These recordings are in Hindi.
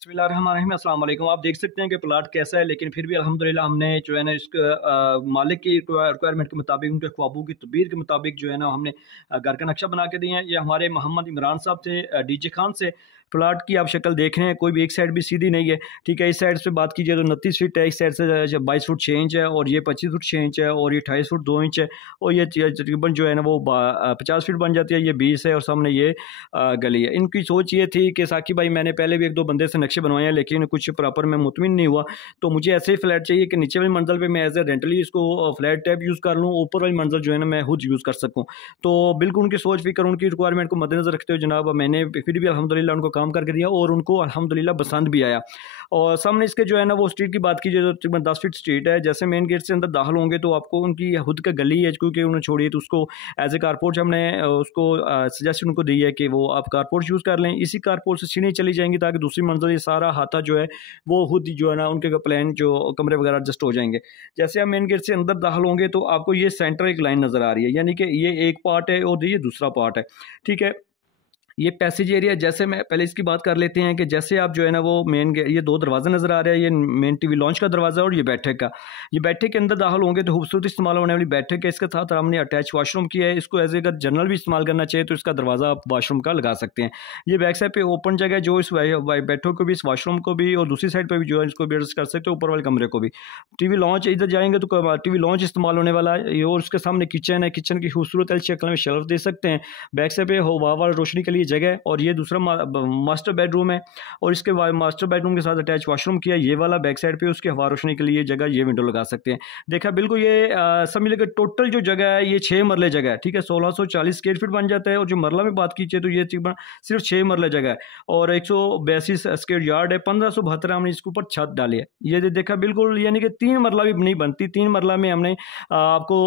बिस्मिल्लाहिर्रहमानिर्रहीम, अस्सलाम वालेकुम। आप देख सकते हैं कि प्लाट कैसा है, लेकिन फिर भी अल्हम्दुलिल्लाह हमने जो है ना इसका मालिक की रिक्वायरमेंट के मुताबिक, उनके ख्वाबों की तदबीर के मुताबिक जो है ना हमने घर का नक्शा बना के दिए हैं। ये हमारे मोहम्मद इमरान साहब थे डीजे खान से। प्लाट की आप शक्ल देख रहे हैं, कोई भी एक साइड भी सीधी नहीं है, ठीक है। इस साइड से बात कीजिए तो 29 फीट है, इस साइड से 22 फुट 6 इंच है, और ये 25 फुट 6 इंच है, और ये 28 फुट 2 इंच है, और ये तकरीबन जो है ना वो 50 फीट बन जाती है। ये 20 है, और सामने ये गली है। इनकी सोच ये थी कि साकिब भाई, मैंने पहले भी एक दो बंदे से नक्शे बनवाए हैं, लेकिन कुछ प्रॉपर मैं मुतमिन नहीं हुआ, तो मुझे ऐसे ही फ्लैट चाहिए कि नीचे वाली मंजिल पे मैं एज ए रेंटली इसको फ्लैट टाइप यूज़ कर लूँ, ऊपर वाली मंजिल जो है ना मैं खुद यूज़ कर सकूँ। तो बिल्कुल उनकी सोच फिक्र, उनकी रिक्वायरमेंट को मद्देनजर रखते हुए जनाब मैंने फिर भी अल्हम्दुलिल्लाह उनको काम करके दिया, और उनको अल्हम्दुलिल्लाह पसंद भी आया। और सामने इसके जो है ना वो स्ट्रीट की बात कीजिए तो तकरीबन 10 फीट स्ट्रीट है। जैसे मेन गेट से अंदर दाखिल होंगे तो आपको उनकी खुद का गली है, क्योंकि उन्होंने छोड़ी है, तो उसको एज ए कारपोर्ट हमने उसको सजेशन उनको दी है कि वो आप कारपोर्ट यूज़ कर लें। इसी कारपोर्ट से सीढ़ी चली जाएंगी, ताकि दूसरी मंजिल ये सारा हाथा जो है वो खुद जो है ना उनके प्लान जो कमरे वगैरह एडजस्ट हो जाएंगे। जैसे आप मेन गेट से अंदर दाखिल होंगे तो आपको ये सेंटर एक लाइन नज़र आ रही है, यानी कि ये एक पार्ट है और ये दूसरा पार्ट है, ठीक है। ये पैसेज एरिया, जैसे मैं पहले इसकी बात कर लेते हैं कि जैसे आप जो है ना वो मेन ये दो दरवाजे नज़र आ रहे हैं, ये मेन टीवी लॉन्च का दरवाज़ा और ये बैठक का। ये बैठक के अंदर दाखिल होंगे तो खूबसूरत इस्तेमाल होने वाली बैठक है, इसके साथ हमने अटैच वाशरूम किया है। इसको एज अगर जनरल भी इस्तेमाल करना चाहिए तो इसका दरवाज़ा आप वाशरूम का लगा सकते हैं। ये बैक साइड पे ओपन जगह है, जो इस बैठक को भी, इस वाशरूम को भी, और दूसरी साइड पर भी जो है इसको भी एडजस्ट कर सकते हो, ऊपर वाले कमरे को भी। टीवी लॉन्च इधर जाएंगे तो टीवी लॉन्च इस्तेमाल होने वाला है, और उसके सामने किचन है। किचन की खूबसूरत शक्ल में शेल्फ दे सकते हैं। बैक साइड पे हवा रोशनी के लिए जगह है, और ये दूसरा मास्टर बेडरूम है, और इसके मास्टर बेडरूम के साथ अटैच वाशरूम किया। ये वाला बैक साइड पे उसके हवा रोशनी के लिए जगह, ये विंडो लगा सकते हैं। देखा बिल्कुल ये समझ लीजिए टोटल जो जगह है ये 6 मरले जगह है, ठीक है। 1640 स्क्वायर फीट बन जाता है, और जो मरला में बात कीजिए तो ये सिर्फ 6 मरले जगह है, और 182 स्क्वायर यार्ड है। 1572 हमने इसके ऊपर छत डाली है। ये देखा बिल्कुल, यानी कि 3 मरला भी नहीं बनती। 3 मरला में हमने आपको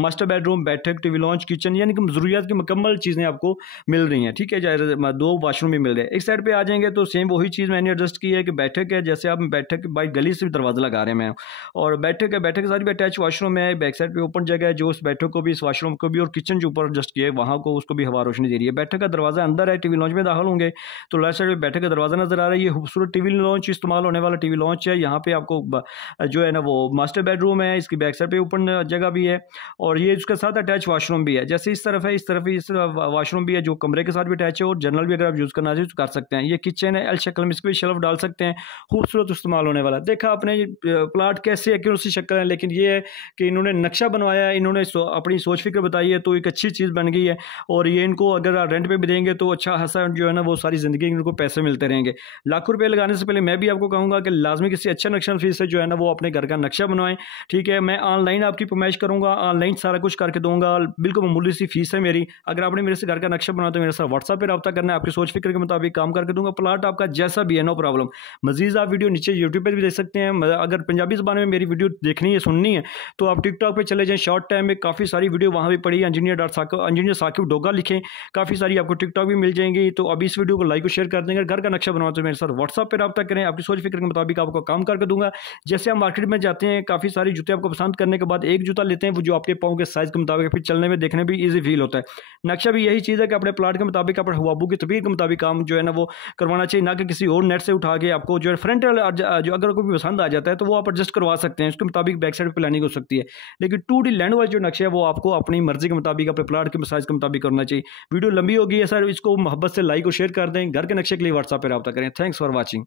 मास्टर बेडरूम, बैठक, टीवी लॉन्च, किचन, यानी कि ज़रूरियात की मुकम्मल चीज़ें आपको मिल रही हैं, ठीक है। 2 वाशरूम भी मिल रहे हैं। एक साइड पे आ जाएंगे तो सेम वही चीज़ मैंने एडजस्ट की है कि बैठक है, जैसे आप बैठक बाई गली से भी दरवाज़ा लगा रहे हैं मैं, और बैठक है, बैठक के साथ भी अटैच वाशरूम है। बैक साइड पे ओपन जगह है, जो उस बैठक को भी, इस वाशरूम को भी, और किचन जो ऊपर एडजस्ट किया है वहाँ को, उसको भी हवा रोशनी दे रही है। बैठक का दरवाज़ा अंदर है। टीवी लॉन्च में दाखिल होंगे तो लेफ्ट साइड में बैठक का दरवाज़ा नजर आ रहा है। ये खूबसूरत टीवी लॉन्च इस्तेमाल होने वाला टीवी लॉन्च है। यहाँ पे आपको जो है ना वो मास्टर बेडरूम है, इसकी बैक साइड पे ओपन जगह भी है, और ये उसके साथ अटैच वाशरूम भी है। जैसे इस तरफ है, इस तरफ इस वाशरूम भी है, जो कमरे के साथ भी अटैच है, और जनरल भी अगर आप यूज़ करना चाहिए तो कर सकते हैं। ये किचन है, एल शक्ल में, इसको भी शेल्फ डाल सकते हैं। खूबसूरत इस्तेमाल होने वाला। देखा आपने प्लाट कैसे है, क्यों सी शक्ल है, लेकिन ये है कि इन्होंने नक्शा बनवाया है, इन्होंने अपनी सोच फिक्र बताई है, तो एक अच्छी चीज़ बन गई है। और ये इनको अगर रेंट पे भी देंगे तो अच्छा खासा जो है ना वो सारी ज़िंदगी इनको पैसे मिलते रहेंगे। लाखों रुपये लगाने से पहले मैं भी आपको कहूँगा कि लाजमी किसी अच्छा नक्शा फीस से जो है ना वो अपने घर का नक्शा बनवाएं, ठीक है। मैं ऑनलाइन आपकी फरमाइश करूँगा, ऑनलाइन सारा कुछ करके दूँगा, बिल्कुल मामूली सी फीस है मेरी। अगर आपने मेरे से घर का नक्शा बना तो मेरे साथ व्हाट्सएप पर रब्ता करना है, आपकी सोच फिक्र के मुताबिक काम करके दूँगा। प्लाट आपका जैसा भी है, नो प्रॉब्लम। मजीद आप वीडियो नीचे यूट्यूब पे भी देख सकते हैं। अगर पंजाबी ज़बान में मेरी वीडियो देखनी है, सुननी है, तो आप टिकटॉक पे चले जाएं। शॉर्ट टाइम में काफ़ी सारी वीडियो वहाँ भी पड़ी है। इंजीनियर साकिब डोगा लिखें, काफ़ी सारी आपको टिकटॉक भी मिल जाएंगी। तो अभी इस वीडियो को लाइक और शेयर कर देंगे। घर का नक्शा बनवा तो मेरे साथ व्हाट्सएप पर रब्ता करें, आपकी सोच फिक्र के मुताबिक आपको काम करके दूंगा। जैसे हम मार्केट में जाते हैं, काफ़ी सारी जूते आपको पसंद करने के बाद एक जूता लेते हैं, वो जो आपके पाँव के साइज़ के मुताबिक, फिर चलने में देखने भी ईजी फील होता है। नक्शा भी यही चीज़ है कि अपने प्लाट के मुताबिक, अपने हवाबू की तबीयत के मुताबिक काम जो है ना वो करवाना चाहिए, ना कि किसी और नेट से उठा के। आपको जो है फ्रंट जो अगर कोई पसंद आ जाता है तो वो आप एडजस्ट करवा सकते हैं, उसके मुताबिक बैक साइड प्लानिंग हो सकती है। लेकिन 2D लैंड वाला जो नक्शा है वो आपको अपनी मर्जी के मुताबिक, अपने प्लाट के साइज के मुताबिक करना चाहिए। वीडियो लंबी होगी है सर, इसको मोहब्बत से लाइक और शेयर कर दें। घर के नक्शे के लिए व्हाट्सएप पर रब्ता करें। Thanks for watching.